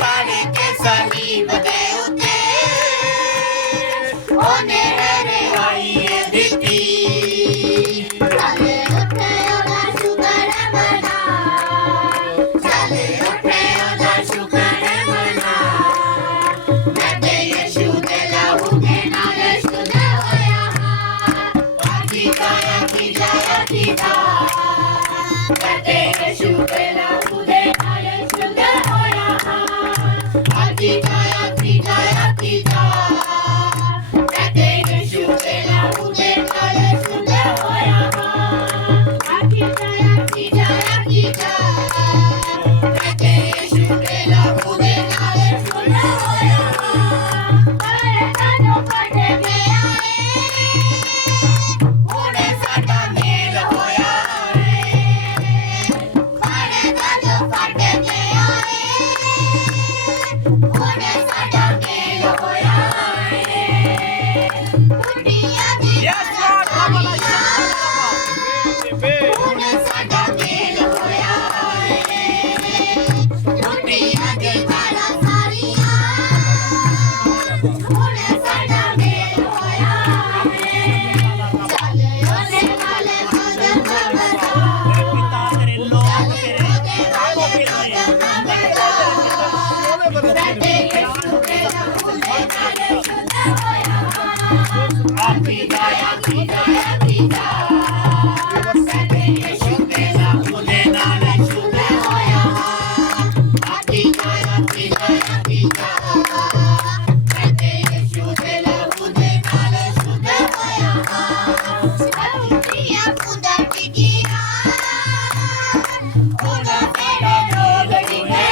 सारे के सलीब दे उते ओने रे आई दीती चले उठे ओदा शुक्र मना चले उठे ओदा शुक्र मना मैं यीशु दे लाहू के नाल शुद्ध होया आखी जाया की मैं यीशु दे लाहू दे नाल शुद्ध होया आखी जाया की मैं यीशु दे लाहू दे नाल शुद्ध होया आखी जाया की मैं यीशु दे लाहू दे नाल शुद्ध होया अरे कानो पटे गया हुणे साडा मेल होया अरे कानो पटे गया हुणे साडा मेल होया दुनिया दी हुणे साडा मेल होया दुनिया दी गाला सारियां हुणे साडा मेल होया चले ओने वाले मदन बबरा चले ओने वाले मदन बबरा यीशु के लाहू दे नाल शुद्ध होया आखी जाया की यीशु के लाहू दे नाल शुद्ध होया आखी जाया की यीशु के लाहू दे नाल शुद्ध होया दुनिया खुदा टिकिया ओना तेरे रोग डिगे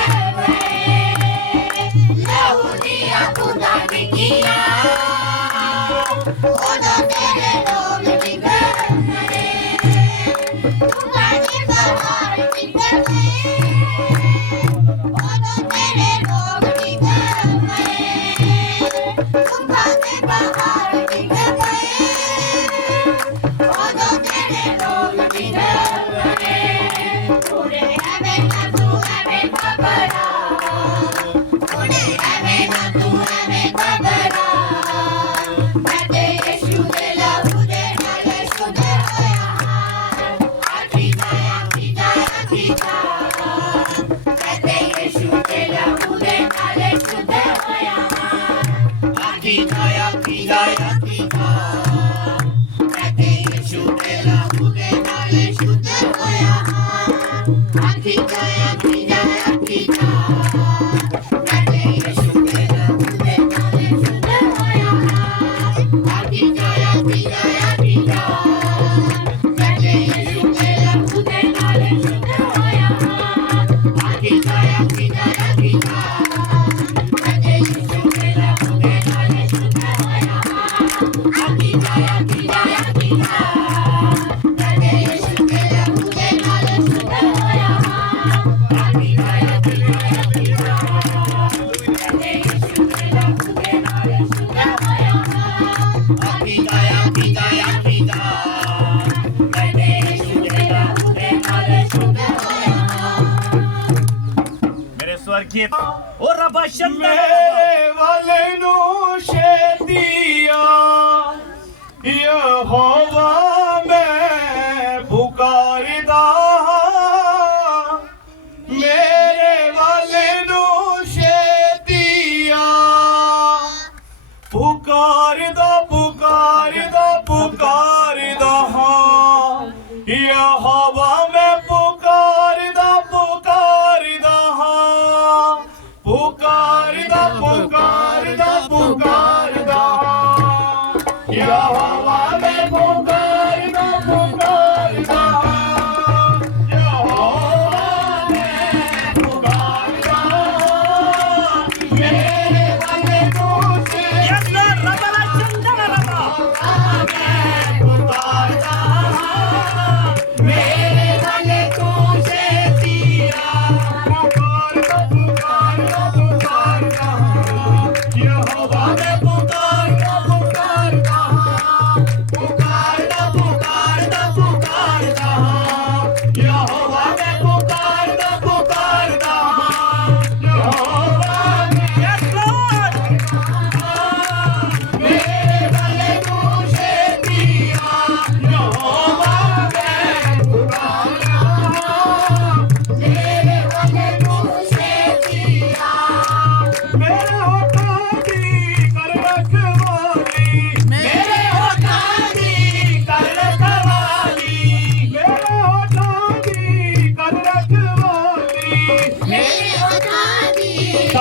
लाहू दिया खुदा टिकिया ओना तेरे रोग डिगे खुदा दी बहार डिगे ओना तेरे रोग डिगे खुदा दी बहार डिगे ओना तेरे रोग डिगे पूरे हमें ना तू हमें खबरा पूरे हमें ना तू हमें खबरा मैं यीशु दे लाहू दे नाल शुद्ध होया आखी जाया मैं यीशु दे लाहू दे नाल शुद्ध होया आखी जाया मैं यीशु दे लाहू दे नाल शुद्ध होया आखी जाया मैं यीशु दे लाहू दे नाल शुद्ध होया आखी जाया मैं यीशु दे लाहू दे नाल शुद्ध होया आखी जाया मैं यीशु दे लाहू दे नाल शुद्ध होया आखी जाया मैं यीशु दे लाहू दे नाल शुद्ध होया आखी जाया मैं यीशु दे लाहू दे नाल शुद्ध होया आखी जाया मैं यीशु दे लाहू दे नाल शुद्ध होया मेरे स्वर्गीय ओ रबा ਮੇਰੇ ਵਾਲੇ ਨੂੰ ਛੇਤੀਆ ਯਹੋਵਾ ਮੈਂ ਪੁਕਾਰਦਾ ਮੇਰੇ ਵਾਲੇ ਨੂੰ ਛੇਤੀਆ ਪੁਕਾਰਦਾ ਹਾਂ ਯਹੋਵਾ ਮੈਂ ਪੁਕਾਰਦਾ ਹਾਂ ਪੁਕਾਰਦਾ ਯਹੋਵਾ ਮੈਂ ਪੁਕਾਰਦਾ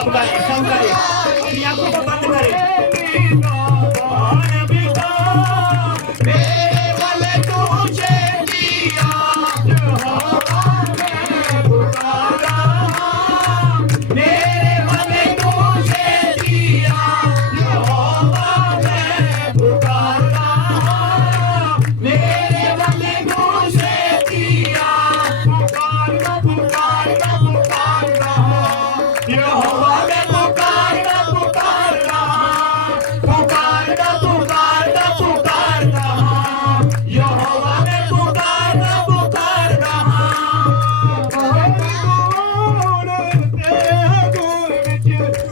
पुकारे सब करे अपनी आंखों को बंद करे मेरे वाले तुझे दिया यहोवा मैं पुकारा मेरे वाले तुझे दिया यहोवा मैं पुकारा मेरे वाले तुझे दिया पुकारना पुकारना पुकारना यहोवा मैं पुकारना पुकारना पुकारना पुकारना पुकारना यहोवा मैं पुकारना पुकारना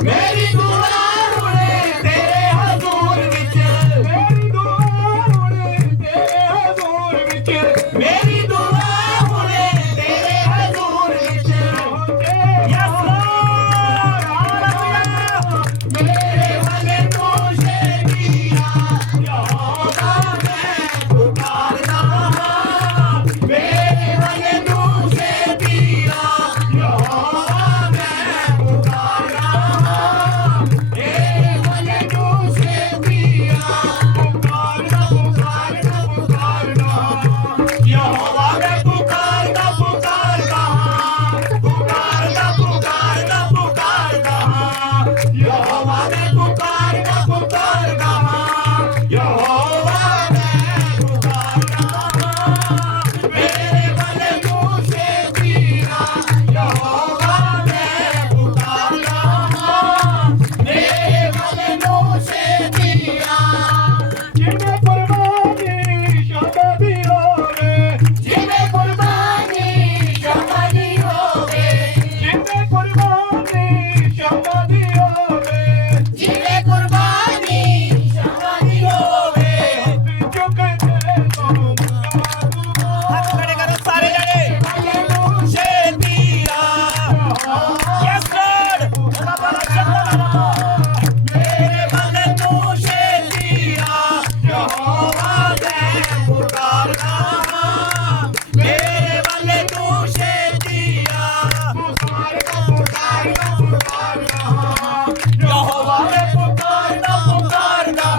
मेरी दुआ हुए तेरे हजूर विच मेरी दुआ हुए तेरे हजूर विच मेरी दुआ हुए तेरे हजूर विच यस मेरे वाले तुझे दिया यहोवा मैं पुकारना मेरे वाले तुझे दिया यहोवा मैं पुकारना मेरे वाले तुझे दिया पुकारना पुकारना पुकारना यहोवा मैं पुकारना पुकारना पुकारना पुकारना पुकारना यहोवा मैं पुकारना पुकारना यहोवा मैं पुकारना मेरे वाले तुझे दिया यहोवा मैं पुकारना मेरे वाले तुझे दिया जिन्हें कुर्बानी शादी होवे जिन्हें कुर्बानी शादी होवे जिन्हें कुर्बानी शादी होवे जिन्हें कुर्बानी शादी होवे जो कहते हाथ खड़े करो सारे जने तुझे दिया यस लॉर्ड मेरे वाले तुझे दिया यहोवा मैं पुकारना मेरे वाले तुझे दिया पुकारना पुकारना पुकारना यहोवा मैं पुकारना पुकारना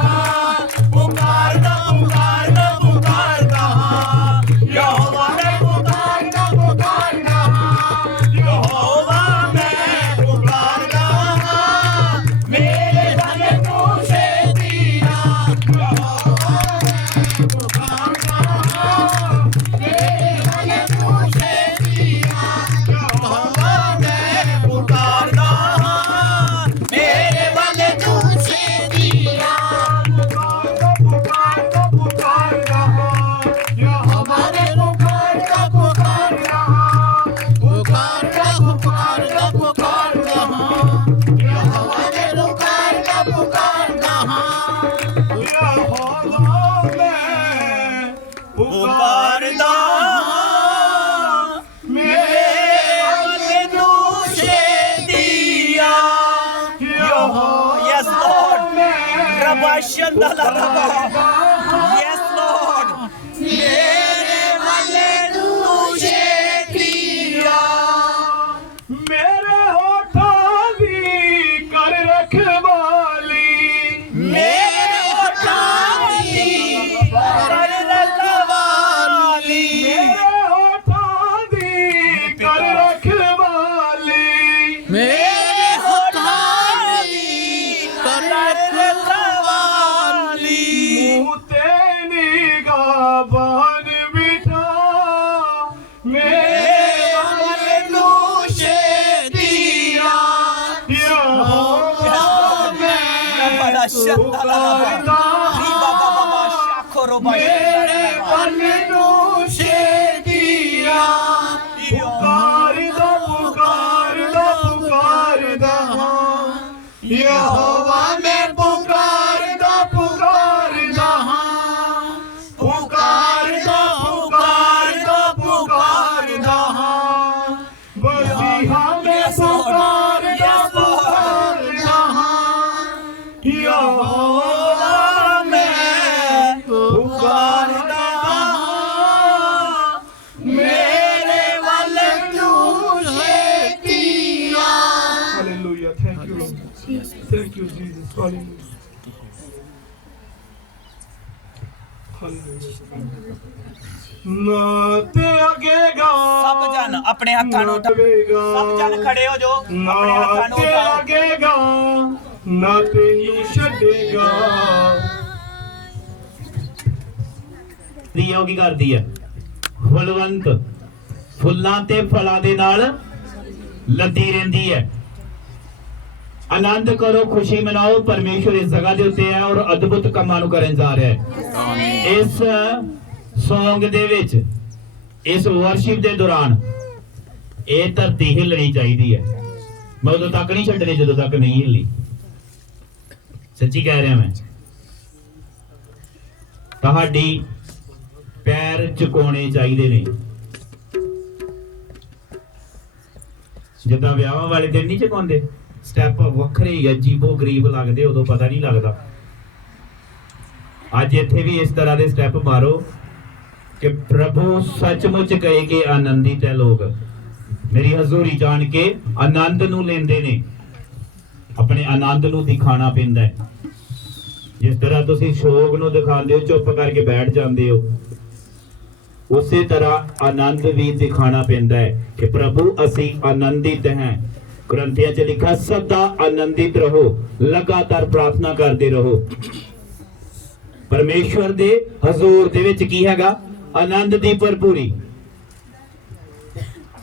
पुकारना पुकारना पुकारना यहोवा मैं पुकारना पुकारना यहोवा मैं पुकारना मेरे वाले तुझे दिया यहोवा मैं पुकारना मेरे वाले तुझे दिया यहोवा मैं पुकारना मेरे वाले तुझे दिया पुकारना पुकारना पुकारना यहोवा मैं पुकारना पुकारना पुकारना पुकारना पुकारना यहोवा मैं पुकारना पुकारना यहोवा मैं पुकारदा मेरे वाले तुझे दिया यस लॉर्ड मैं रबा शंदला रबा यस लॉर्ड मेरे वाले तुझे दिया मेरे होठों की कर रखवाली मेरे होठों की कर रखवाली मेरे होठों की कर रखवाली मेरे होठों की कर रखवाली मुँह ते निगाहबान बिठा मेरे वाले तुझे दिया यहोवा मैं बड़ा शंदला रबा रीबा बाबा शाखरो मेरे वाले तुझे दिया पुकारदा पुकारदा पुकारदा यहोवा मैं पुकारदा पुकारदा पुकारदा पुकारदा पुकारदा बसीहा मैं पुकारदा पुकारदा यहोवा मैं पुकारदा मेरे वाले तुझे दिया hallelujah thank you Thank you, Jesus. Hallelujah. Hallelujah. ना ते अगेगा सब जन अपने हत्थां नूं उठाओ सब जन खड़े हो जो अपने हत्थां नूं ते उठाओ अगेगा ना तेनू छड्डेगा ਦੀਆਂ ਕੀ ਕਰਦੀ ਹੈ ਫੁੱਲਵੰਤ ਫੁੱਲਾਂ ਤੇ ਫਲਾਂ ਦੇ ਨਾਲ ਲੱਦੀ ਰਹਿੰਦੀ ਹੈ ਆਨੰਦ ਕਰੋ ਖੁਸ਼ੀ ਮਨਾਓ ਪਰਮੇਸ਼ਵਰ ਇਸ ਜਗ੍ਹਾ ਦੇ ਉੱਤੇ ਹੈ ਔਰ ਅਦਭੁਤ ਕੰਮਾਂ ਨੂੰ ਕਰਨ ਜਾ ਰਿਹਾ ਹੈ ਇਸ ਸੌਂਗ ਦੇ ਵਿੱਚ ਇਸ ਵਰਸ਼ਿਪ ਦੇ ਦੌਰਾਨ ਇਹ ਧਰਤੀ ਹਿੱਲਣੀ ਚਾਹੀਦੀ ਹੈ ਮੈਂ ਉਦੋਂ ਤੱਕ ਨਹੀਂ ਛੱਡਣੀ ਜਦੋਂ ਤੱਕ ਨਹੀਂ ਹਿੱਲੀ ਸੱਚੀ ਕਹਿ ਰਿਹਾ ਮੈਂ ਤੁਹਾਡੀ ਪੈਰ ਝੁਕਾਉਣੇ ਚਾਹੀਦੇ ਨੇ ਜਿੱਦਾਂ ਵਿਆਹਾਂ ਵਾਲੇ ਦਿਨ ਨਹੀਂ ਝੁਕਾਉਂਦੇ ਸਟੈਪ ਵੱਖਰੇ ਹੀ ਅਜੀਬੋ ਗਰੀਬ ਲੱਗਦੇ ਉਦੋਂ ਪਤਾ ਨਹੀਂ ਲੱਗਦਾ ਅੱਜ ਇੱਥੇ ਵੀ ਇਸ ਤਰ੍ਹਾਂ ਦੇ ਸਟੈਪ ਮਾਰੋ ਕਿ ਪ੍ਰਭੂ ਸੱਚਮੁੱਚ ਕਹੇ ਕਿ ਆਨੰਦਿਤ ਹੈ ਲੋਕ ਮੇਰੀ ਹਜ਼ੂਰੀ ਜਾਣ ਕੇ ਆਨੰਦ ਨੂੰ ਲੈਂਦੇ ਨੇ ਆਪਣੇ ਆਨੰਦ ਨੂੰ ਦਿਖਾਣਾ ਪੈਂਦਾ ਹੈ ਜਿਸ ਤਰ੍ਹਾਂ ਤੁਸੀਂ ਸ਼ੋਕ ਨੂੰ ਦਿਖਾਉਂਦੇ ਹੋ ਚੁੱਪ ਕਰਕੇ ਬੈਠ ਜਾਂਦੇ ਹੋ ਉਸੇ ਤਰ੍ਹਾਂ ਆਨੰਦ ਵੀ ਦਿਖਾਣਾ ਪੈਂਦਾ ਹੈ ਕਿ ਪ੍ਰਭੂ ਅਸੀਂ ਆਨੰਦਿਤ ਹਾਂ ਗ੍ਰੰਥੀਆਂ 'ਚ ਲਿਖਾ ਸਦਾ ਆਨੰਦਿਤ ਰਹੋ ਲਗਾਤਾਰ ਪ੍ਰਾਰਥਨਾ ਕਰਦੇ ਰਹੋ ਪਰਮੇਸ਼ਵਰ ਦੇ ਹਜ਼ੂਰ ਦੇ ਵਿੱਚ ਕੀ ਹੈਗਾ ਆਨੰਦ ਦੀ ਭਰਪੂਰੀ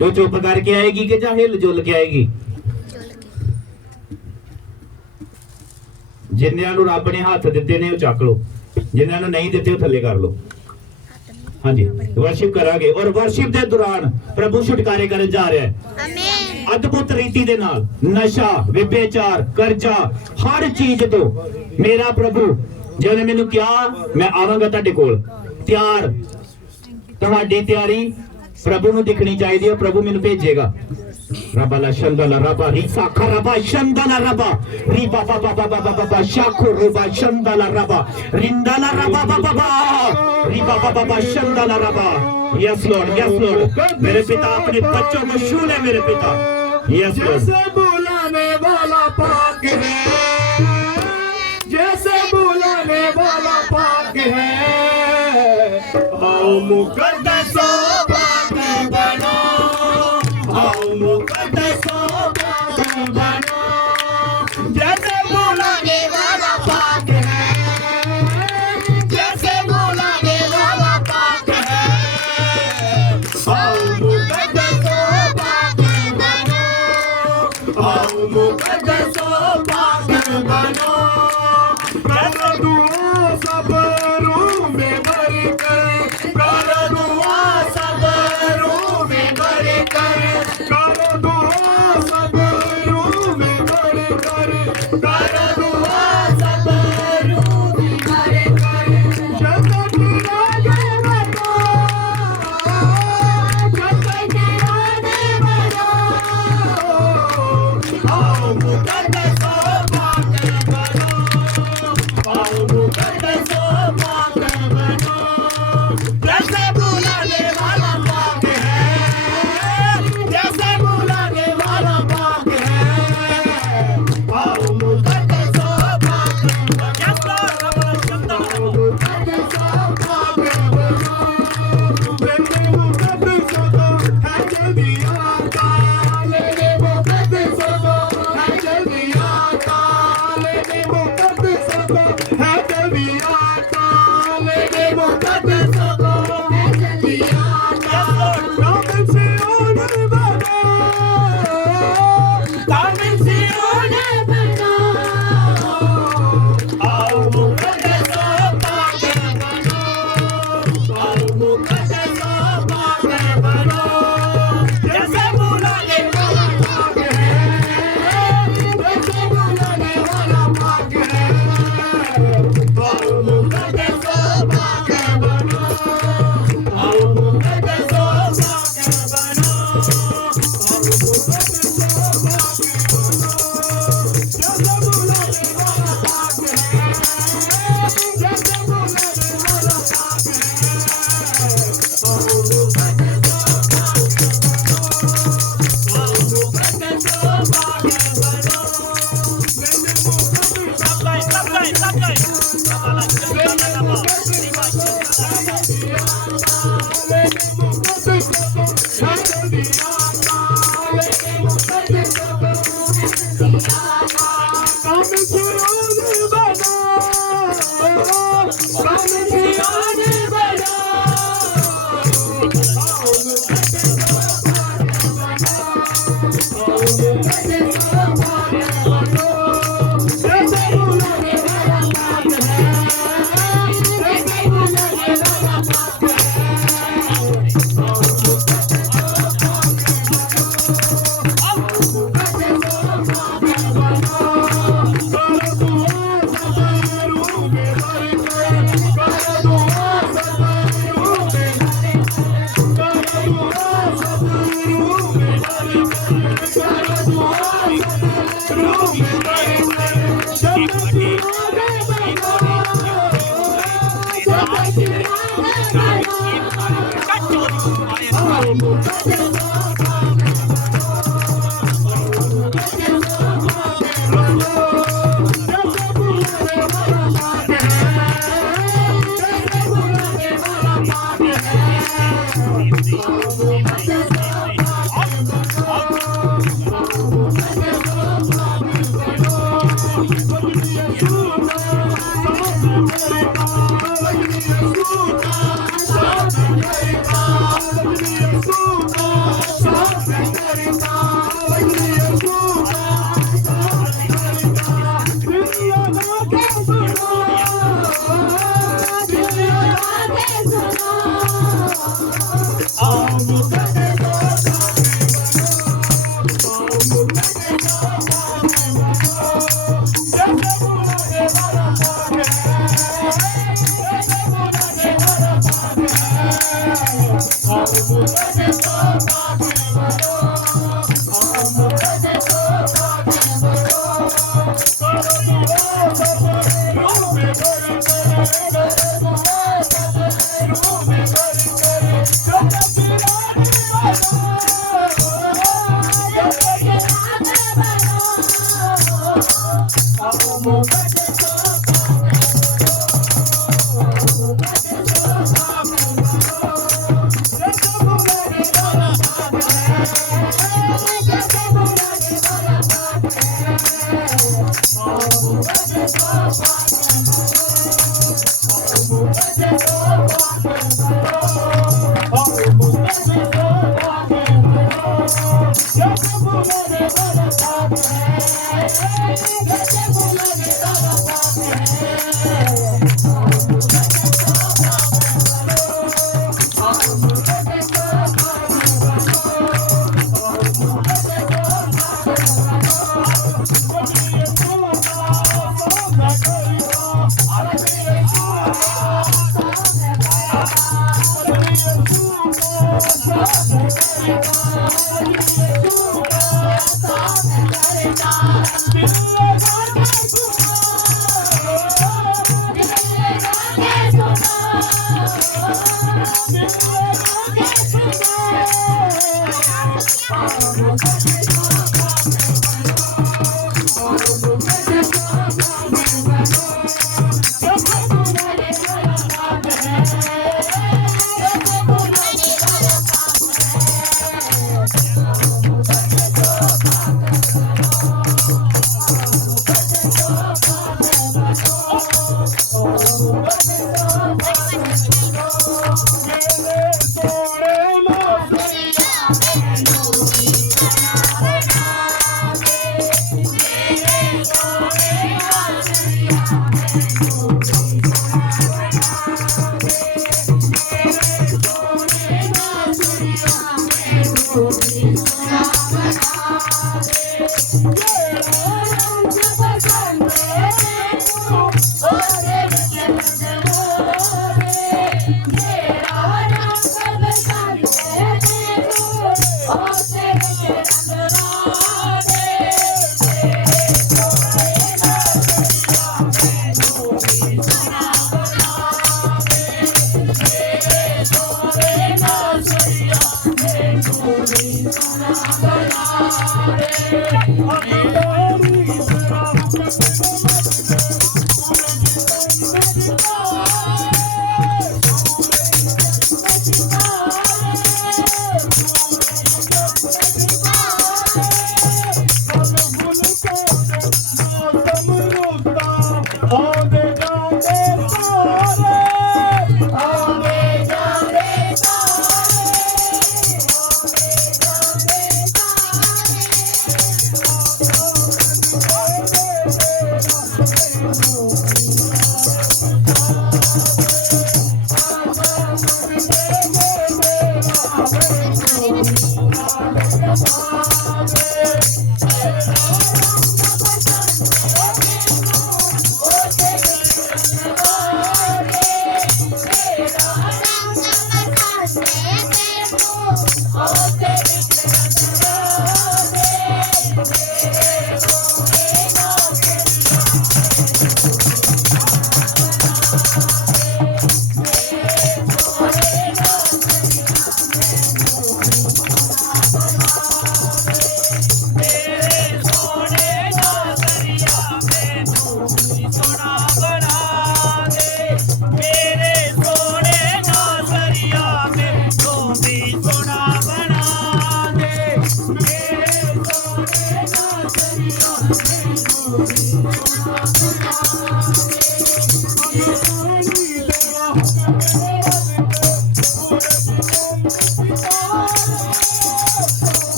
ਜੋ ਚੁੱਪ ਕਰਕੇ ਆਏਗੀ ਕਿ ਜਾਂ ਹਿੱਲ ਜੁਲ ਕੇ ਆਏਗੀ ਜਿਨ੍ਹਾਂ ਨੂੰ ਰੱਬ ਨੇ ਹੱਥ ਦਿੱਤੇ ਨੇ ਉਹ ਚੱਕ ਲੋ ਜਿਨ੍ਹਾਂ ਨੂੰ ਨਹੀਂ ਦਿੱਤੇ ਉਹ ਥੱਲੇ ਕਰ ਲੋ ਹਾਂਜੀ ਵਰਸ਼ਿਪ ਕਰਾਂਗੇ ਔਰ ਵਰਸ਼ਿਪ ਦੇ ਦੌਰਾਨ ਪ੍ਰਭੂ ਛੁਟਕਾਰੇ ਕਰਨ ਜਾ ਰਿਹਾ ਹੈ ਆਮੀਨ ਅਦਭੁਤ ਰੀਤੀ ਦੇ ਨਾਲ ਨਸ਼ਾ ਵਿਭੇਚਾਰ ਕਰਜ਼ਾ ਹਰ ਚੀਜ਼ ਤੋਂ ਮੇਰਾ ਪ੍ਰਭੂ ਜਿਹਨੇ ਮੈਨੂੰ ਕਿਹਾ ਮੈਂ ਆਵਾਂਗਾ ਤੁਹਾਡੇ ਕੋਲ ਤਿਆਰ ਤੁਹਾਡੀ ਤਿਆਰੀ ਪ੍ਰਭੂ ਨੂੰ ਦਿਖਣੀ ਚਾਹੀਦੀ ਹੈ ਪ੍ਰਭੂ ਮੈਨੂੰ ਭੇਜੇਗਾ रबा ला शंदा ला रबा रिसा खरबा शंदा ला रबा रिबा बाबा बाबा बाबा शाखो रबा शंदा ला रबा रिंदा ला रबा बाबा रिबा बाबा शंदा ला रबा यस लॉर्ड मेरे पिता अपने बच्चों को छू ले मेरे पिता यस लॉर्ड जैसे बुलाने वाला पाक है जैसे बुलाने वाला पाक है आओ मुकद्दसो पाक बनो आओ मुकद्दसो पाक बनो जैसे बुलाने वाला पाक है जैसे बुलाने वाला पाक है आओ मुकद्दसो पाक बनो आओ मुकद्दसो पाक बनो करो दुआ सब रूह में भर कर करो दुआ सब रूह में भर कर करो दुआ सब रूह में भर कर करो दुआ सब रूह में भर कर जगत राजे बनो जगत राजे बनो आओ मुकद्दसो पाक बनो आओ मुकद्दसो पाक बनो जैसे बुलाने वाला पाक है जैसे बुलाने वाला पाक है आओ मुकद्दसो पाक बनो आओ मुकद्दसो पाक बनो लेने मुकद्दसो को है जल्दी आता लेने मुकद्दसो को है जल्दी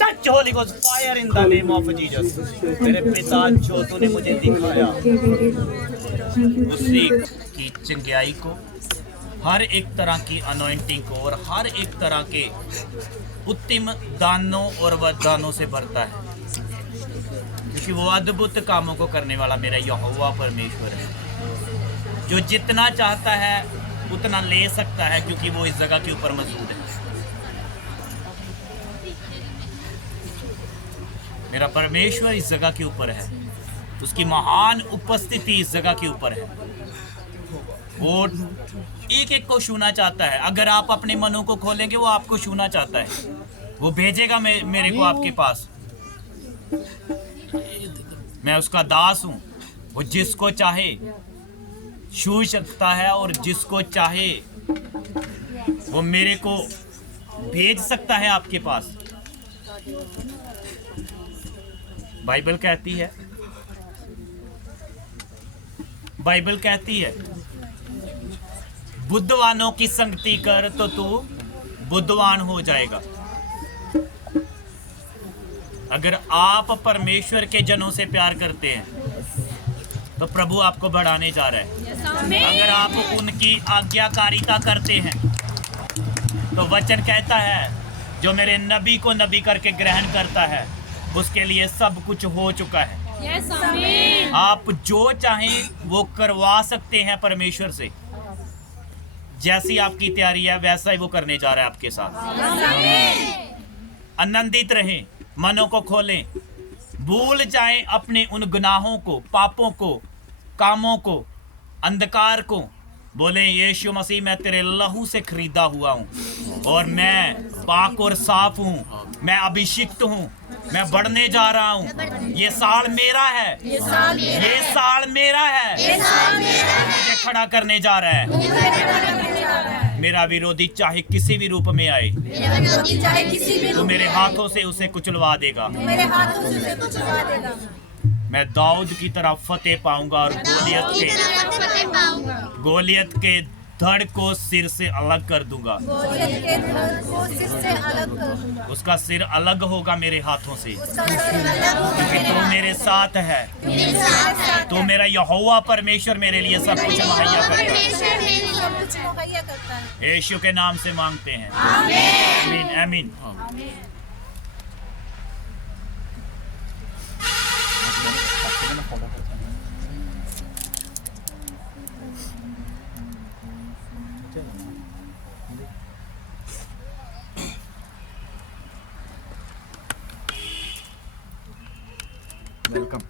Touch Holy Ghost fire in the name of Jesus. मेरे पिता जो तूने मुझे दिखाया उसी की चंगाई को, हर एक तरह की अनॉइंटिंग को और हर एक तरह के उत्तम दानों और वरदानों से भरता है, क्योंकि वो अद्भुत कामों को करने वाला मेरा यहोवा परमेश्वर है, जो जितना चाहता है उतना ले सकता है, क्योंकि वो इस जगह के ऊपर मौजूद है। मेरा परमेश्वर इस जगह के ऊपर है, उसकी महान उपस्थिति इस जगह के ऊपर है और एक एक को छूना चाहता है। अगर आप अपने मनों को खोलेंगे वो आपको छूना चाहता है, वो भेजेगा मेरे को आपके पास। मैं उसका दास हूँ, वो जिसको चाहे छू सकता है और जिसको चाहे वो मेरे को भेज सकता है आपके पास। बाइबल कहती है बुद्धवानों की संगति कर तो तू बुद्धवान हो जाएगा। अगर आप परमेश्वर के जनों से प्यार करते हैं तो प्रभु आपको बढ़ाने जा रहा है। अगर आप उनकी आज्ञाकारिता करते हैं तो वचन कहता है जो मेरे नबी को नबी करके ग्रहण करता है उसके लिए सब कुछ हो चुका है। आप जो चाहें वो करवा सकते हैं परमेश्वर से। जैसी आपकी तैयारी है वैसा ही वो करने जा रहा है आपके साथ। आनंदित रहें, मनों को खोलें, भूल जाएं अपने उन गुनाहों को, पापों को, कामों को, अंधकार को। बोले यीशु मसीह मैं तेरे लहू से खरीदा हुआ हूँ और मैं पाक और साफ हूँ, मैं अभिषिक्त हूँ, मैं बढ़ने जा रहा हूँ। ये साल मेरा है, ये साल मेरा है, मुझे खड़ा करने जा रहा है। मेरा विरोधी चाहे किसी भी रूप में आए तो मेरे हाथों से उसे कुचलवा देगा। मैं दाऊद की तरह फतेह पाऊंगा और गोलियत के धड़ को सिर से अलग कर दूंगा। उसका सिर अलग होगा मेरे हाथों से, क्योंकि तू मेरे साथ है। तू मेरा यहोवा परमेश्वर मेरे लिए सब कुछ मुहैया करता है। यीशु के नाम से मांगते हैं, आमीन आमीन। वेलकम।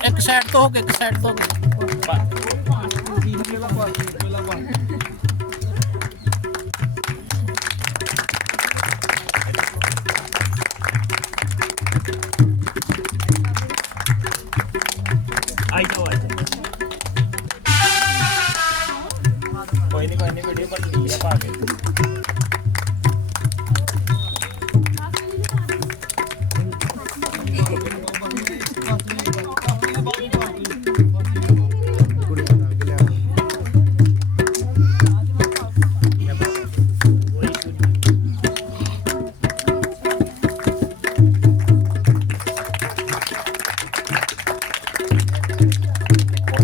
एक साइड तो हो गया, एक साइड तो हो गया। आई जाओ आई जाओ। कोई नहीं वीडियो बन रही है आगे।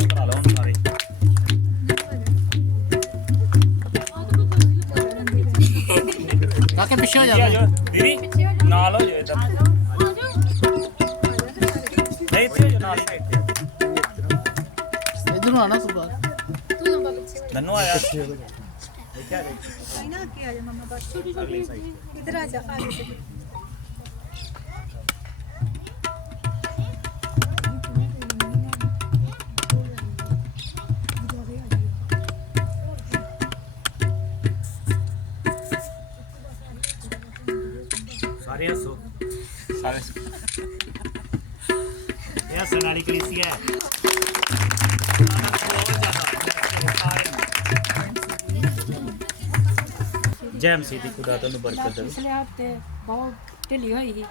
बना लो हम सारे। काके पीछे हो आ जाओ। जाओ दीदी नाल हो जाओ इधर। नहीं थे जो नाल ही बैठे। इधर आना सुबह। नन्नू आया इधर आ जा आगे से सारे हसो सारे ये हसन वाली कलीसिया है। जय मसीह दी खुदा ਤੁਹਾਨੂੰ ਬਰਕਤ ਦੇਵੇ। ਪਿਛਲੇ ਹਫ਼ਤੇ ਬਹੁਤ ਢਿੱਲੀ ਹੋਈ ਸੀ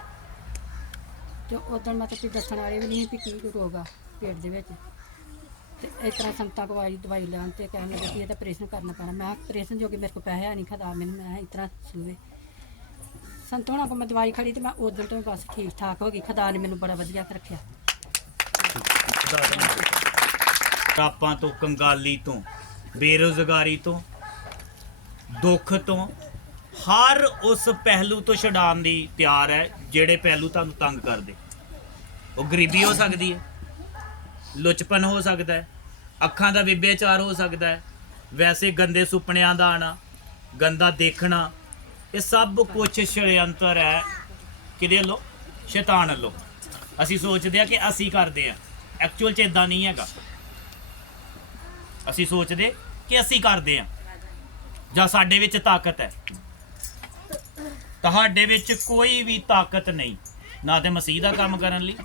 ਤੇ ਉਦੋਂ ਮਤਲਬ ਕਿ ਦੱਸਣ ਵਾਲੇ ਵੀ ਨਹੀਂ ਵੀ ਕੀ ਰੋਗ ਆ ਪੇਟ ਦੇ ਵਿੱਚ ਤੇ ਇਸ ਤਰ੍ਹਾਂ ਸੰਗਤਾਂ ਕੋਲ ਆਈ ਦਵਾਈ ਲੈਣ ਤੇ ਕਹਿਣ ਲੱਗੇ ਕਿ ਇਹ ਤਾਂ ਆਪਰੇਸ਼ਨ ਕਰਨਾ ਪੈਣਾ। ਮੈਂ ਆਪਰੇਸ਼ਨ ਜੋਗੇ ਮੇਰੇ ਕੋਲ ਪੈਸੇ ਹੈ ਨਹੀਂ ਖਦਾ ਮੈਨੂੰ ਮੈਂ ਇਸ ਤਰ੍ਹਾਂ ਸੂਏ ਸੰਤੋਣਾ ਕੋ ਮੈਂ ਦਵਾਈ ਖੜੀ ਤੇ ਮੈਂ ਉਦੋਂ ਤੋਂ ਬਸ ਠੀਕ ਠਾਕ ਹੋ ਗਈ। ਖੁਦਾ ਨੇ ਮੈਨੂੰ ਬੜਾ ਵਧੀਆ ਰੱਖਿਆ। ਟਾਪਾਂ ਤੋਂ ਕੰਗਾਲੀ ਤੋਂ ਬੇਰੁਜ਼ਗਾਰੀ ਤੋਂ ਦੁੱਖ ਤੋਂ ਹਰ ਉਸ ਪਹਿਲੂ ਤੋਂ ਛਡਾਉਣ ਦੀ ਤਿਆਰ ਹੈ ਜਿਹੜੇ ਪਹਿਲੂ ਤੁਹਾਨੂੰ ਤੰਗ ਕਰਦੇ। ਉਹ ਗਰੀਬੀ ਹੋ ਸਕਦੀ ਹੈ, ਲੁਚਪਨ ਹੋ ਸਕਦਾ ਹੈ, ਅੱਖਾਂ ਦਾ ਵਿਭਿਆਚਾਰ ਹੋ ਸਕਦਾ ਹੈ, ਵੈਸੇ ਗੰਦੇ ਸੁਪਨਿਆਂ ਦਾ ਆਣਾ, ਗੰਦਾ ਦੇਖਣਾ, ਇਹ ਸਭ ਕੁਝ ਸ਼ੜਯੰਤਰ ਹੈ ਕਿਹਦੇ ਵੱਲੋਂ? ਸ਼ੈਤਾਨ ਵੱਲੋਂ। ਅਸੀਂ ਸੋਚਦੇ ਆ ਕਿ ਅਸੀਂ ਕਰਦੇ ਆ, ਐਕਚੁਅਲ 'ਚ ਇਦਾਂ ਨਹੀਂ ਹੈਗਾ। ਅਸੀਂ ਸੋਚਦੇ ਕਿ ਅਸੀਂ ਕਰਦੇ ਆ ਜਾਂ ਸਾਡੇ ਵਿੱਚ ਤਾਕਤ ਹੈ। ਤੁਹਾਡੇ ਵਿੱਚ ਕੋਈ ਵੀ ਤਾਕਤ ਨਹੀਂ, ਨਾ ਤੇ ਮਸੀਹ ਦਾ ਕੰਮ ਕਰਨ ਲਈ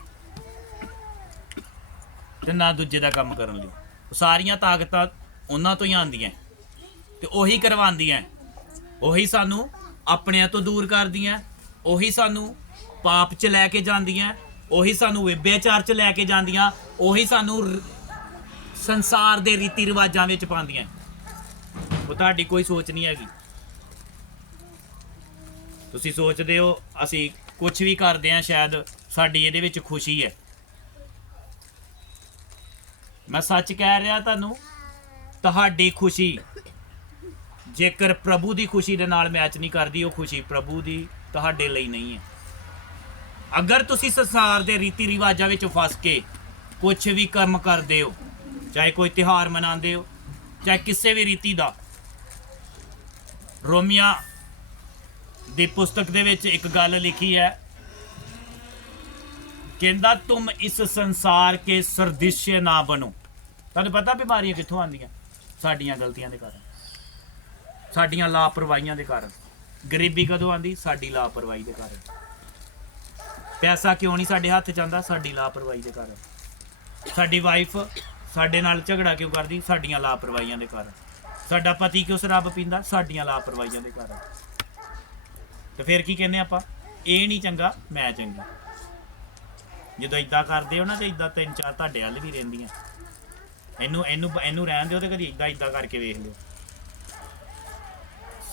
ਤੇ ਨਾ ਦੂਜੇ ਦਾ ਕੰਮ ਕਰਨ ਲਈ। ਸਾਰੀਆਂ ਤਾਕਤਾਂ ਉਹਨਾਂ ਤੋਂ ਹੀ ਆਉਂਦੀਆਂ ਤੇ ਉਹੀ ਕਰਵਾਉਂਦੀਆਂ, ਉਹੀ ਸਾਨੂੰ ਆਪਣਿਆਂ ਤੋਂ ਦੂਰ ਕਰਦੀਆਂ, ਉਹੀ ਸਾਨੂੰ ਪਾਪ 'ਚ ਲੈ ਕੇ ਜਾਂਦੀਆਂ, ਉਹੀ ਸਾਨੂੰ ਵਿਭਿਆਚਾਰ 'ਚ ਲੈ ਕੇ ਜਾਂਦੀਆਂ, ਉਹੀ ਸਾਨੂੰ ਸੰਸਾਰ ਦੇ ਰੀਤੀ ਰਿਵਾਜਾਂ ਵਿੱਚ ਪਾਉਂਦੀਆਂ। ਉਹ ਤੁਹਾਡੀ ਕੋਈ ਸੋਚ ਨਹੀਂ ਹੈਗੀ। ਤੁਸੀਂ ਸੋਚਦੇ ਹੋ ਅਸੀਂ ਕੁਝ ਵੀ ਕਰਦੇ ਹਾਂ ਸ਼ਾਇਦ ਸਾਡੀ ਇਹਦੇ ਵਿੱਚ ਖੁਸ਼ੀ ਹੈ। ਮੈਂ ਸੱਚ ਕਹਿ ਰਿਹਾ ਤੁਹਾਨੂੰ, ਤੁਹਾਡੀ ਖੁਸ਼ੀ ਜੇਕਰ ਪ੍ਰਭੂ ਦੀ ਖੁਸ਼ੀ ਦੇ ਨਾਲ ਮੈਚ ਨਹੀਂ ਕਰਦੀ, ਉਹ ਖੁਸ਼ੀ ਪ੍ਰਭੂ ਦੀ ਤੁਹਾਡੇ ਲਈ ਨਹੀਂ ਹੈ। ਅਗਰ ਤੁਸੀਂ ਸੰਸਾਰ ਦੇ ਰੀਤੀ ਰਿਵਾਜਾਂ ਵਿੱਚ ਫਸ ਕੇ ਕੁਝ ਵੀ ਕੰਮ ਕਰਦੇ ਹੋ, ਚਾਹੇ ਕੋਈ ਤਿਉਹਾਰ ਮਨਾਉਂਦੇ ਹੋ, ਚਾਹੇ ਕਿਸੇ ਵੀ ਰੀਤੀ ਦਾ, ਰੋਮੀਆਂ ਦੀ ਪੁਸਤਕ ਦੇ ਵਿੱਚ ਇੱਕ ਗੱਲ ਲਿਖੀ ਹੈ, ਕਹਿੰਦਾ ਤੁਮ ਇਸ ਸੰਸਾਰ ਕੇ ਸਰਦਿਸ਼ਯ ਨਾ ਬਣੋ। ਤੁਹਾਨੂੰ ਪਤਾ ਬਿਮਾਰੀਆਂ ਕਿੱਥੋਂ ਆਉਂਦੀਆਂ? ਸਾਡੀਆਂ ਗਲਤੀਆਂ ਦੇ ਕਾਰਨ, ਸਾਡੀਆਂ ਲਾਪਰਵਾਹੀਆਂ ਦੇ ਕਾਰਨ। ਗਰੀਬੀ ਕਦੋਂ ਆਉਂਦੀ? ਸਾਡੀ ਲਾਪਰਵਾਹੀ ਦੇ ਕਾਰਨ। ਪੈਸਾ ਕਿਉਂ ਨਹੀਂ ਸਾਡੇ ਹੱਥ 'ਚ ਆਉਂਦਾ? ਸਾਡੀ ਲਾਪਰਵਾਹੀ ਦੇ ਕਾਰਨ। ਸਾਡੀ ਵਾਈਫ ਸਾਡੇ ਨਾਲ ਝਗੜਾ ਕਿਉਂ ਕਰਦੀ? ਸਾਡੀਆਂ ਲਾਪਰਵਾਹੀਆਂ ਦੇ ਕਾਰਨ। ਸਾਡਾ ਪਤੀ ਕਿਉਂ ਸ਼ਰਾਬ ਪੀਂਦਾ? ਸਾਡੀਆਂ ਲਾਪਰਵਾਹੀਆਂ ਦੇ ਕਾਰਨ। ਤੇ ਫਿਰ ਕੀ ਕਹਿੰਦੇ ਆਪਾਂ? ਇਹ ਨਹੀਂ ਚੰਗਾ, ਮੈਂ ਚੰਗੀ। ਜਦੋਂ ਇਦਾਂ ਕਰਦੇ ਹੋ ਨਾ ਤੇ ਇਦਾਂ ਤਿੰਨ ਚਾਰ ਤੁਹਾਡੇ ਵੱਲ ਵੀ ਰਹਿੰਦੀਆਂ। ਇਹਨੂੰ ਰਹਿਣ ਦਿਓ ਤੇ ਕਦੀ ਇਦਾਂ ਕਰਕੇ ਵੇਖ ਲਿਓ।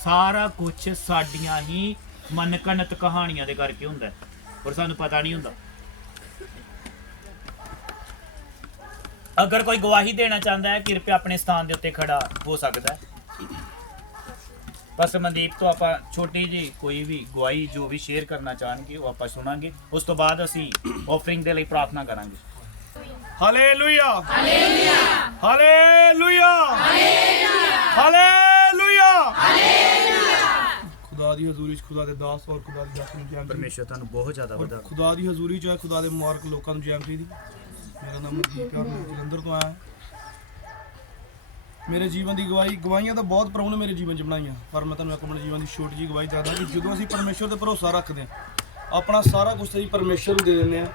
ਸਾਰਾ ਕੁਝ ਸਾਡੀਆਂ ਹੀ ਮਨਕਨਤ ਕਹਾਣੀਆਂ ਦੇ ਕਰਕੇ ਹੁੰਦਾ, ਪਰ ਸਾਨੂੰ ਪਤਾ ਨਹੀਂ ਹੁੰਦਾ। ਅਗਰ ਕੋਈ ਗਵਾਹੀ ਦੇਣਾ ਚਾਹੁੰਦਾ ਹੈ, ਕਿਰਪਾ ਆਪਣੇ ਸਥਾਨ ਦੇ ਉੱਤੇ ਖੜਾ ਹੋ ਸਕਦਾ ਹੈ। ਬਸ ਮਨਦੀਪ ਤੋਂ ਆਪਾਂ ਛੋਟੀ ਜੀ ਕੋਈ ਵੀ ਗਵਾਹੀ ਜੋ ਵੀ ਸ਼ੇਅਰ ਕਰਨਾ ਚਾਹਣਗੇ ਉਹ ਆਪਾਂ ਸੁਣਾਂਗੇ। ਉਸ ਤੋਂ ਬਾਅਦ ਅਸੀਂ ਆਫਰਿੰਗ ਦੇ ਲਈ ਪ੍ਰਾਰਥਨਾ ਕਰਾਂਗੇ। ਹਾਲੇਲੂਇਆ ਹਾਲੇਲੂਆ ਹਾਲੇਲੂਆ ਹਾਲੇਲੂਆ ਖੁਦਾ ਦੀ ਹਜ਼ੂਰੀ 'ਚ ਖੁਦਾ ਦੇ ਦਾਸ ਔਰ ਖੁਦਾ ਦੀ ਦਾਸ ਨੂੰ ਜੈ ਪਰਮੇਸ਼ਰ ਤੁਹਾਨੂੰ ਬਹੁਤ ਜ਼ਿਆਦਾ ਵਧਾ ਖੁਦਾ ਦੀ ਹਜ਼ੂਰੀ 'ਚ ਹੈ ਖੁਦਾ ਦੇ ਮੁਬਾਰਕ ਲੋਕਾਂ ਨੂੰ ਜੈ ਮਸੀਹ ਦੀ। ਮੇਰਾ ਨਾਮ ਮਨਦੀਪ ਹੈ ਔਰ ਮੈਂ ਜਲੰਧਰ ਤੋਂ ਆਇਆ। ਮੇਰੇ ਜੀਵਨ ਦੀ ਗਵਾਹੀਆਂ ਤਾਂ ਬਹੁਤ ਪ੍ਰਭੂ ਨੇ ਮੇਰੇ ਜੀਵਨ 'ਚ ਬਣਾਈਆਂ, ਪਰ ਮੈਂ ਤੁਹਾਨੂੰ ਆਪਣੇ ਜੀਵਨ ਦੀ ਛੋਟੀ ਜਿਹੀ ਗਵਾਹੀ ਦੱਸਦਾ ਕਿ ਜਦੋਂ ਅਸੀਂ ਪਰਮੇਸ਼ਰ ਤੇ ਭਰੋਸਾ ਰੱਖਦੇ ਹਾਂ, ਆਪਣਾ ਸਾਰਾ ਕੁਝ ਅਸੀਂ ਪਰਮੇਸ਼ਰ ਨੂੰ ਦੇ ਦਿੰਦੇ ਹਾਂ।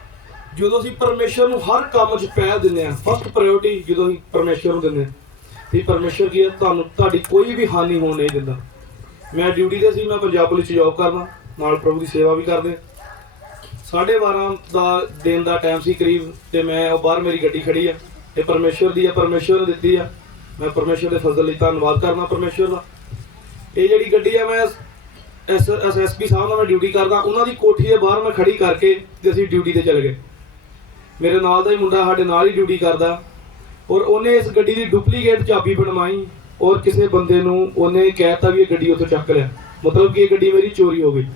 ਜਦੋਂ ਅਸੀਂ ਪਰਮੇਸ਼ਰ ਨੂੰ ਹਰ ਕੰਮ 'ਚ ਪਹਿਲ ਦਿੰਦੇ ਹਾਂ, ਫਸਟ ਪ੍ਰਾਇੋਰਟੀ ਜਦੋਂ ਅਸੀਂ ਪਰਮੇਸ਼ਰ ਨੂੰ ਦਿੰਦੇ ਹਾਂ, ਤੇ ਪਰਮੇਸ਼ਰ ਕੀ ਹੈ ਤੁਹਾਡੀ ਕੋਈ ਵੀ ਹਾਨੀ ਹੋਣ ਨਹੀਂ ਦਿੰਦਾ। ਮੈਂ ਡਿਊਟੀ ਤੇ ਸੀ, ਮੈਂ ਪੰਜਾਬ ਪੁਲਿਸ 'ਚ ਜੌਬ ਕਰਦਾ, ਨਾਲ ਪ੍ਰਭੂ ਦੀ ਸੇਵਾ ਵੀ ਕਰਦੇ। 12:30 ਦਾ ਦਿਨ ਦਾ ਟਾਈਮ ਸੀ ਕਰੀਬ, ਤੇ ਮੈਂ ਉਹ ਬਾਹਰ ਮੇਰੀ ਗੱਡੀ ਖੜੀ ਆ, ਇਹ ਪਰਮੇਸ਼ਰ ਦੀ ਆ, ਪਰਮੇਸ਼ਰ ਨੇ ਦਿੱਤੀ ਆ। ਮੈਂ ਪਰਮੇਸ਼ਰ ਦੇ ਫਜ਼ਲ ਲਈ ਧੰਨਵਾਦ ਕਰਦਾ ਪਰਮੇਸ਼ਰ ਦਾ। ਇਹ ਜਿਹੜੀ ਗੱਡੀ ਆ, ਮੈਂ ਐਸਐਸਪੀ ਸਾਹਿਬ ਨਾਲ ਮੈਂ ਡਿਊਟੀ ਕਰਦਾ, ਉਹਨਾਂ ਦੀ ਕੋਠੀ ਦੇ ਬਾਹਰ ਮੈਂ ਖੜੀ ਕਰਕੇ ਤੇ ਅਸੀਂ ਡਿਊਟੀ ਤੇ ਚਲੇ ਗਏ। ਮੇਰੇ ਨਾਲ ਦਾ ਹੀ ਮੁੰਡਾ ਸਾਡੇ ਨਾਲ ਹੀ ਡਿਊਟੀ ਕਰਦਾ, ਔਰ ਉਹਨੇ ਇਸ ਗੱਡੀ ਦੀ ਡੁਪਲੀਕੇਟ ਚਾਬੀ ਬਣਵਾਈ, ਔਰ ਕਿਸੇ ਬੰਦੇ ਨੂੰ ਉਹਨੇ ਕਹਿਤਾ ਵੀ ਇਹ ਗੱਡੀ ਉੱਥੋਂ ਚੱਕ ਲਿਆ, ਮਤਲਬ ਕਿ ਇਹ ਗੱਡੀ ਮੇਰੀ ਚੋਰੀ ਹੋ ਗਈ।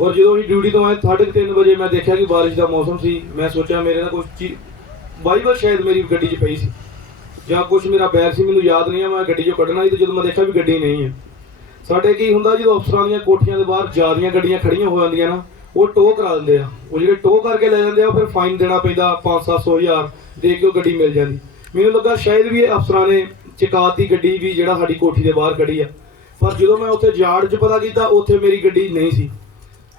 ਔਰ ਜਦੋਂ ਅਸੀਂ ਡਿਊਟੀ ਤੋਂ ਆਏ 3:30 ਵਜੇ ਮੈਂ ਦੇਖਿਆ ਕਿ ਬਾਰਿਸ਼ ਦਾ ਮੌਸਮ ਸੀ। ਮੈਂ ਸੋਚਿਆ ਮੇਰੇ ਨਾਲ ਕੁਝ ਚੀਜ਼ ਬਾਈਬਲ ਸ਼ਾਇਦ ਮੇਰੀ ਗੱਡੀ 'ਚ ਪਈ ਸੀ, ਜਾਂ ਕੁਝ ਮੇਰਾ ਬੈਗ ਸੀ, ਮੈਨੂੰ ਯਾਦ ਨਹੀਂ ਆ। ਮੈਂ ਗੱਡੀ 'ਚੋਂ ਕੱਢਣਾ ਸੀ, ਤੇ ਜਦੋਂ ਮੈਂ ਦੇਖਿਆ ਵੀ ਗੱਡੀ ਨਹੀਂ ਹੈ। ਸਾਡੇ ਕੀ ਹੁੰਦਾ, ਜਦੋਂ ਅਫਸਰਾਂ ਦੀਆਂ ਕੋਠੀਆਂ ਦੇ ਬਾਹਰ ਜ਼ਿਆਦੀਆਂ ਗੱਡੀਆਂ ਖੜੀਆਂ ਹੋ ਜਾਂਦੀਆਂ ਨਾ, ਉਹ ਟੋਅ ਕਰਾ ਦਿੰਦੇ ਆ। ਉਹ ਜਿਹੜੇ ਟੋਅ ਕਰਕੇ ਲੈ ਜਾਂਦੇ ਆ, ਫਿਰ ਫਾਈਨ ਦੇਣਾ ਪੈਂਦਾ 500-700 ਹਜ਼ਾਰ ਦੇ ਕੇ ਉਹ ਗੱਡੀ ਮਿਲ ਜਾਂਦੀ। ਮੈਨੂੰ ਲੱਗਾ ਸ਼ਾਇਦ ਵੀ ਇਹ ਅਫਸਰਾਂ ਨੇ ਚਕਾਤੀ ਗੱਡੀ ਵੀ ਜਿਹੜਾ ਸਾਡੀ ਕੋਠੀ ਦੇ ਬਾਹਰ ਖੜੀ ਆ। ਪਰ ਜਦੋਂ ਮੈਂ ਉੱਥੇ ਯਾਰਡ 'ਚ ਪਤਾ ਕੀਤਾ, ਉੱਥੇ ਮੇਰੀ ਗੱਡੀ ਨਹੀਂ ਸੀ।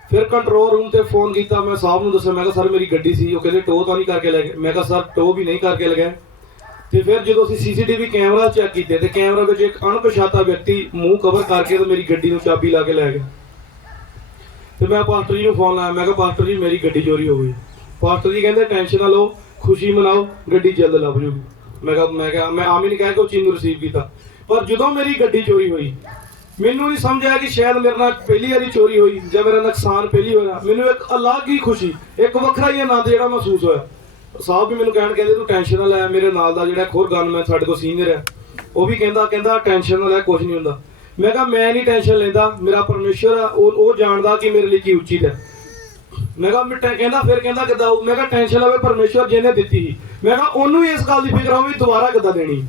ਫਿਰ ਕੰਟਰੋਲ ਰੂਮ ਤੇ ਫੋਨ ਕੀਤਾ, ਮੈਂ ਸਾਹਿਬ ਨੂੰ ਦੱਸਿਆ, ਮੈਂ ਕਿਹਾ ਸਰ ਮੇਰੀ ਗੱਡੀ ਸੀ। ਉਹ ਕਹਿੰਦੇ ਟੋਅ ਤਾਂ ਨਹੀਂ ਕਰਕੇ ਲੈ ਗਏ। ਮੈਂ ਕਿਹਾ ਸਰ ਟੋਅ ਵੀ ਨਹੀਂ ਕਰਕੇ ਲਗਾਇਆ। ਤੇ ਫਿਰ ਜਦੋਂ ਅਸੀਂ ਸੀਸੀਟੀਵੀ ਕੈਮਰਾ ਚੈੱਕ ਕੀਤੇ, ਤੇ ਕੈਮਰਾ ਵਿੱਚ ਇੱਕ ਅਣਪਛਾਤਾ ਵਿਅਕਤੀ ਮੂੰਹ ਕਵਰ ਕਰਕੇ ਤੇ ਮੇਰੀ ਗੱਡੀ ਨੂੰ ਚਾਬੀ ਲਾ ਕੇ ਲੈ ਗਿਆ। ਤੇ ਮੈਂ ਪਾਸਟਰ ਜੀ ਨੂੰ ਫੋਨ ਲਾਇਆ, ਮੈਂ ਕਿਹਾ ਪਾਸਟਰ ਜੀ ਮੇਰੀ ਗੱਡੀ ਚੋਰੀ ਹੋ ਗਈ। ਪਾਸਟਰ ਜੀ ਕਹਿੰਦੇ ਟੈਨਸ਼ਨ ਨਾ ਲਓ, ਖੁਸ਼ੀ ਮਨਾਓ, ਗੱਡੀ ਜਲਦ ਲੱਭ ਜੂਗੀ। ਮੈਂ ਆਮੀਨ ਕਹਿ ਕੇ ਉਹ ਚੀਜ਼ ਨੂੰ ਰਿਸੀਵ ਕੀਤਾ। ਪਰ ਜਦੋਂ ਮੇਰੀ ਗੱਡੀ ਚੋਰੀ ਹੋਈ, ਮੈਨੂੰ ਨਹੀਂ ਸਮਝ ਆਇਆ ਕਿ ਸ਼ਾਇਦ ਮੇਰੇ ਨਾਲ ਪਹਿਲੀ ਵਾਰੀ ਚੋਰੀ ਹੋਈ ਜਾਂ ਮੇਰਾ ਨੁਕਸਾਨ ਪਹਿਲੀ ਹੋਇਆ। ਮੈਨੂੰ ਇੱਕ ਅਲੱਗ ਹੀ ਖੁਸ਼ੀ, ਇੱਕ ਵੱਖਰਾ ਹੀ ਆਨੰਦ ਜਿਹੜਾ ਮਹਿਸੂਸ ਹੋਇਆ। ਸਾਹਿਬ ਵੀ ਮੈਨੂੰ ਕਹਿੰਦੇ ਤੂੰ ਟੈਨਸ਼ਨ ਨਾ ਲੈ। ਮੇਰੇ ਨਾਲ ਦਾ ਜਿਹੜਾ ਹੋਰ ਗਨਮੈਨ ਸਾਡੇ ਕੋਲ ਸੀਨੀਅਰ ਹੈ, ਉਹ ਵੀ ਕਹਿੰਦਾ ਟੈਨਸ਼ਨ ਨਾ ਲੈ, ਕੁਝ ਨਹੀਂ ਹੁੰਦਾ। ਮੈਂ ਕਿਹਾ ਮੈਂ ਨਹੀਂ ਟੈਨਸ਼ਨ ਲੈਂਦਾ, ਮੇਰਾ ਪਰਮੇਸ਼ਰ ਆ, ਉਹ ਜਾਣਦਾ ਕਿ ਮੇਰੇ ਲਈ ਕੀ ਉਚਿਤ ਹੈ। ਮੈਂ ਕਿਹਾ ਫਿਰ ਕਹਿੰਦਾ ਕਿੱਦਾਂ? ਮੈਂ ਕਿਹਾ ਟੈਨਸ਼ਨ ਲਵੇ, ਪਰਮੇਸ਼ਰ ਜਿਹਨੇ ਦਿੱਤੀ ਸੀ, ਮੈਂ ਕਿਹਾ ਉਹਨੂੰ ਇਸ ਗੱਲ ਦੀ ਫਿਕਰ ਹੋਵੇ ਦੁਬਾਰਾ ਕਿੱਦਾਂ ਦੇਣੀ।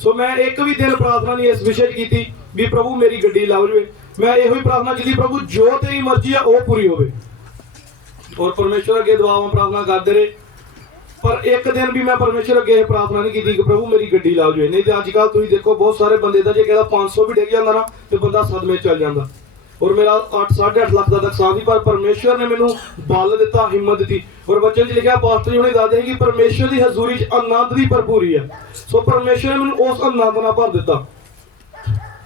ਸੋ ਮੈਂ ਇੱਕ ਵੀ ਦਿਨ ਪ੍ਰਾਰਥਨਾ ਨਹੀਂ ਇਸ ਵਿਸ਼ੇ 'ਚ ਕੀਤੀ ਵੀ ਪ੍ਰਭੂ ਮੇਰੀ ਗੱਡੀ ਲੱਭ ਜਾਵੇ। ਮੈਂ ਇਹੋ ਹੀ ਪ੍ਰਾਰਥਨਾ ਕੀਤੀ, ਪ੍ਰਭੂ ਜੋ ਤੇਰੀ ਮਰਜ਼ੀ ਆ ਉਹ ਪੂਰੀ ਹੋਵੇ। ਔਰ ਪਰਮੇਸ਼ਰ ਅੱਗੇ ਦੁਆਵਾਂ ਪ੍ਰਾਰਥਨਾ ਕਰਦੇ ਰਹੇ। ਪਰ ਇੱਕ ਦਿਨ ਵੀ ਮੈਂ ਪਰਮੇਸ਼ਰ ਅੱਗੇ ਇਹ ਪ੍ਰਾਰਥਨਾ ਨਹੀਂ ਕੀਤੀ ਕਿ ਪ੍ਰਭੂ ਮੇਰੀ ਗੱਡੀ ਲੱਭ ਜਾਵੇ। ਨਹੀਂ ਤੇ ਅੱਜ ਕੱਲ੍ਹ ਤੁਸੀਂ ਦੇਖੋ ਬਹੁਤ ਸਾਰੇ ਬੰਦੇ ਦਾ ਜੇ ਕਹਿੰਦਾ 500 ਵੀ ਡਿੱਗ ਜਾਂਦਾ ਨਾ, ਤੇ ਬੰਦਾ ਸਦਮੇ ਚੱਲ ਜਾਂਦਾ। ਔਰ ਮੇਰਾ 8-8.5 ਲੱਖ ਦਾ ਨੁਕਸਾਨ ਸੀ, ਪਰ ਪਰਮੇਸ਼ਰ ਨੇ ਮੈਨੂੰ ਬਲ ਦਿੱਤਾ, ਹਿੰਮਤ ਦਿੱਤੀ। ਔਰ ਬੱਚਨ 'ਚ ਲਿਖਿਆ, ਪਾਸਟਰ ਜੀ ਹੁਣੇ ਦੱਸਦੇ ਕਿ ਪਰਮੇਸ਼ਰ ਦੀ ਹਜ਼ੂਰੀ 'ਚ ਆਨੰਦ ਦੀ ਭਰਪੂਰੀ ਆ। ਸੋ ਪਰਮੇਸ਼ਰ ਨੇ ਮੈਨੂੰ ਉਸ ਆਨੰਦ ਨਾਲ ਭਰ ਦਿੱਤਾ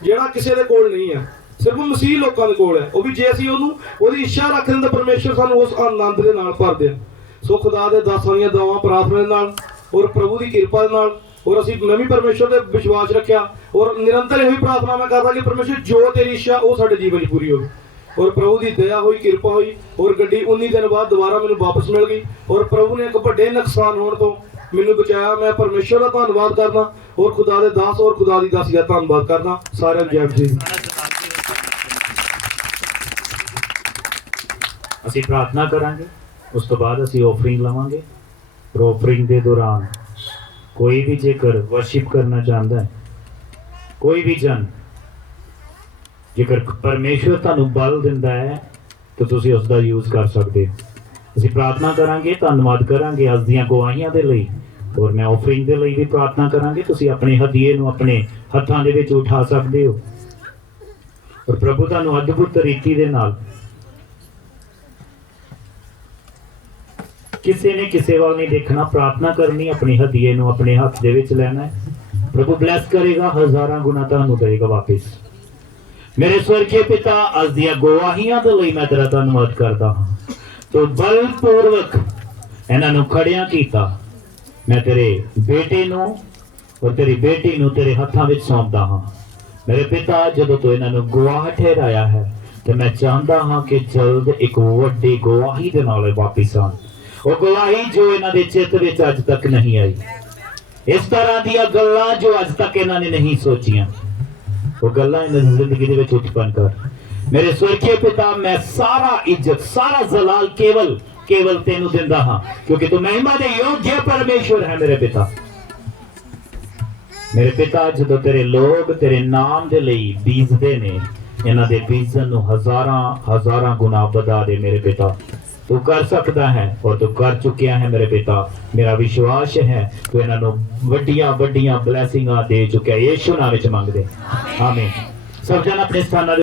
ਜਿਹੜਾ ਕਿਸੇ ਦੇ ਕੋਲ ਨਹੀਂ ਹੈ, ਸਿਰਫ ਮਸੀਹ ਲੋਕਾਂ ਦੇ ਕੋਲ ਹੈ। ਉਹ ਵੀ ਜੇ ਅਸੀਂ ਉਹਦੀ ਇੱਛਾ ਰੱਖਦੇ ਹਾਂ ਤਾਂ ਪਰਮੇਸ਼ਰ ਸਾਨੂੰ ਉਸ ਆਨੰਦ ਦੇ ਨਾਲ ਭਰਦੇ ਆ। ਸੋ ਖੁਦਾ ਦੇ ਦਾਸਾਂ ਦੀਆਂ ਦੁਆਵਾਂ ਪ੍ਰਾਰਥਨਾ ਦੇ ਨਾਲ ਔਰ ਪ੍ਰਭੂ ਦੀ ਕਿਰਪਾ ਦੇ ਨਾਲ, ਔਰ ਅਸੀਂ ਮੈਂ ਵੀ ਪਰਮੇਸ਼ਰ ਤੇ ਵਿਸ਼ਵਾਸ ਰੱਖਿਆ, ਔਰ ਨਿਰੰਤਰ ਇਹੋ ਹੀ ਪ੍ਰਾਰਥਨਾ ਮੈਂ ਕਰਦਾ ਕਿ ਪਰਮੇਸ਼ਰ ਜੋ ਤੇਰੀ ਇੱਛਾ ਉਹ ਸਾਡੇ ਜੀਵਨ 'ਚ ਪੂਰੀ ਹੋਵੇ। ਔਰ ਪ੍ਰਭੂ ਦੀ ਦਇਆ ਹੋਈ, ਕਿਰਪਾ ਹੋਈ, ਔਰ ਗੱਡੀ 19 ਦਿਨ ਬਾਅਦ ਦੁਬਾਰਾ ਮੈਨੂੰ ਵਾਪਸ ਮਿਲ ਗਈ। ਔਰ ਪ੍ਰਭੂ ਨੇ ਇੱਕ ਵੱਡੇ ਨੁਕਸਾਨ ਹੋਣ ਤੋਂ ਮੈਨੂੰ ਬਚਾਇਆ। ਮੈਂ ਪਰਮੇਸ਼ਰ ਦਾ ਧੰਨਵਾਦ ਕਰਦਾ, ਔਰ ਖੁਦਾ ਦੇ ਦਾਸ ਔਰ ਖੁਦਾ ਦੀ ਦਾਸੀ ਦਾ ਧੰਨਵਾਦ ਕਰਦਾ। ਸਾਰਿਆਂ ਨੂੰ ਜੈ ਮਸੀਹ। ਅਸੀਂ ਪ੍ਰਾਰਥਨਾ ਕਰਾਂਗੇ, ਉਸ ਤੋਂ ਬਾਅਦ ਅਸੀਂ ਆਫਰਿੰਗ ਲਵਾਂਗੇ। ਪਰ ਆਫਰਿੰਗ ਦੇ ਦੌਰਾਨ ਕੋਈ ਵੀ ਜੇਕਰ ਵਰਸ਼ਿਪ ਕਰਨਾ ਚਾਹੁੰਦਾ ਹੈ, ਕੋਈ ਵੀ ਜਨ, ਜੇਕਰ ਪਰਮੇਸ਼ਵਰ ਤੁਹਾਨੂੰ ਬਲ ਦਿੰਦਾ ਹੈ ਤਾਂ ਤੁਸੀਂ ਉਸ ਦਾ ਯੂਜ਼ ਕਰ ਸਕਦੇ ਹੋ। ਅਸੀਂ ਪ੍ਰਾਰਥਨਾ ਕਰਾਂਗੇ, ਧੰਨਵਾਦ ਕਰਾਂਗੇ ਅੱਜ ਦੀਆਂ ਗਵਾਹੀਆਂ ਦੇ ਲਈ, ਔਰ ਮੈਂ ਆਫਰਿੰਗ ਦੇ ਲਈ ਵੀ ਪ੍ਰਾਰਥਨਾ ਕਰਾਂਗੇ। ਤੁਸੀਂ ਆਪਣੇ ਹਦੀਏ ਨੂੰ ਆਪਣੇ ਹੱਥਾਂ ਦੇ ਵਿੱਚ ਉਠਾ ਸਕਦੇ ਹੋ, ਔਰ ਪ੍ਰਭੂ ਤੁਹਾਨੂੰ ਅਦਭੁਤ ਰੀਤੀ ਦੇ ਨਾਲ, ਕਿਸੇ ਨੇ ਕਿਸੇ ਵੱਲ ਨਹੀਂ ਦੇਖਣਾ, ਪ੍ਰਾਰਥਨਾ ਕਰਨੀ, ਆਪਣੀ ਹਦੀਏ ਨੂੰ ਆਪਣੇ ਹੱਥ ਦੇ ਵਿੱਚ ਲੈਣਾ ਹੈ। ਪ੍ਰਭੂ ਬਲੈਸ ਕਰੇਗਾ, ਹਜ਼ਾਰਾਂ ਗੁਣਾ ਤੁਹਾਨੂੰ ਦੇਗਾ ਵਾਪਿਸ। ਮੇਰੇ ਸਵਰਗੀ ਪਿਤਾ, ਅੱਜ ਦੀਆਂ ਗਵਾਹੀਆਂ ਦੇ ਲਈ ਮੈਂ ਤੇਰਾ ਧੰਨਵਾਦ ਕਰਦਾ ਹਾਂ। ਤੂੰ ਬਲਪੂਰਵਕ ਇਹਨਾਂ ਨੂੰ ਖੜਿਆ ਕੀਤਾ। ਮੈਂ ਤੇਰੇ ਬੇਟੇ ਨੂੰ ਔਰ ਤੇਰੀ ਬੇਟੀ ਨੂੰ ਤੇਰੇ ਹੱਥਾਂ ਵਿੱਚ ਸੌਂਪਦਾ ਹਾਂ। ਮੇਰੇ ਪਿਤਾ, ਜਦੋਂ ਤੂੰ ਇਹਨਾਂ ਨੂੰ ਗਵਾਹ ਠਹਿਰਾਇਆ ਹੈ, ਤੇ ਮੈਂ ਚਾਹੁੰਦਾ ਹਾਂ ਕਿ ਜਲਦ ਇੱਕ ਵੱਡੀ ਗਵਾਹੀ ਦੇ ਨਾਲ ਵਾਪਿਸ ਆਉਣ। ਉਹ ਗਵਾਹੀ ਜੋ ਇਹਨਾਂ ਦੇ ਚਿੱਤ ਵਿੱਚ ਅੱਜ ਤੱਕ ਨਹੀਂ ਆਈ, ਇਸ ਤਰ੍ਹਾਂ ਦੀਆਂ ਗੱਲਾਂ ਜੋ ਅੱਜ ਤੱਕ ਇਹਨਾਂ ਨੇ ਨਹੀਂ ਸੋਚੀਆਂ, ਉਹ ਗੱਲਾਂ ਇਹਨਾਂ ਦੀ ਜ਼ਿੰਦਗੀ ਦੇ ਵਿੱਚ ਉਤਪੰਨ ਕਰ। ਮੇਰੇ ਸਵਰਗੀ ਪਿਤਾ, ਮੈਂ ਸਾਰਾ ਇੱਜ਼ਤ ਸਾਰਾ ਜ਼ਲਾਲ ਕੇਵਲ ਤੈਨੂੰ ਦਿੰਦਾ ਹਾਂ, ਕਿਉਂਕਿ ਤੂੰ ਮਹਿਮਾ ਦੇ ਯੋਗ ਪਰਮੇਸ਼ਵਰ ਹੈ। ਮੇਰੇ ਪਿਤਾ ਜਦੋਂ ਤੇਰੇ ਲੋਕ ਤੇਰੇ ਨਾਮ ਦੇ ਲਈ ਬੀਜਦੇ ਨੇ, ਇਹਨਾਂ ਦੇ ਬੀਜਣ ਨੂੰ ਹਜ਼ਾਰਾਂ ਗੁਣਾ ਵਧਾ ਦੇ ਮੇਰੇ ਪਿਤਾ। ਤੂੰ ਕਰ ਸਕਦਾ ਹੈ ਔਰ ਤੂੰ ਕਰ ਚੁੱਕਿਆ ਹੈ ਮੇਰੇ ਪਿਤਾ। ਮੇਰਾ ਵਿਸ਼ਵਾਸ ਹੈ ਤੂੰ ਇਹਨਾਂ ਨੂੰ ਵੱਡੀਆਂ ਬਲੇਸਿੰਗਾਂ ਦੇ ਚੁੱਕਿਆ। ਯੀਸ਼ੂ ਨਾਮ ਵਿੱਚ ਮੰਗਦੇ, ਆਮੀਨ। ਸਭ ਜਨ ਆਪਣੇ ਸਥਾਨਾਂ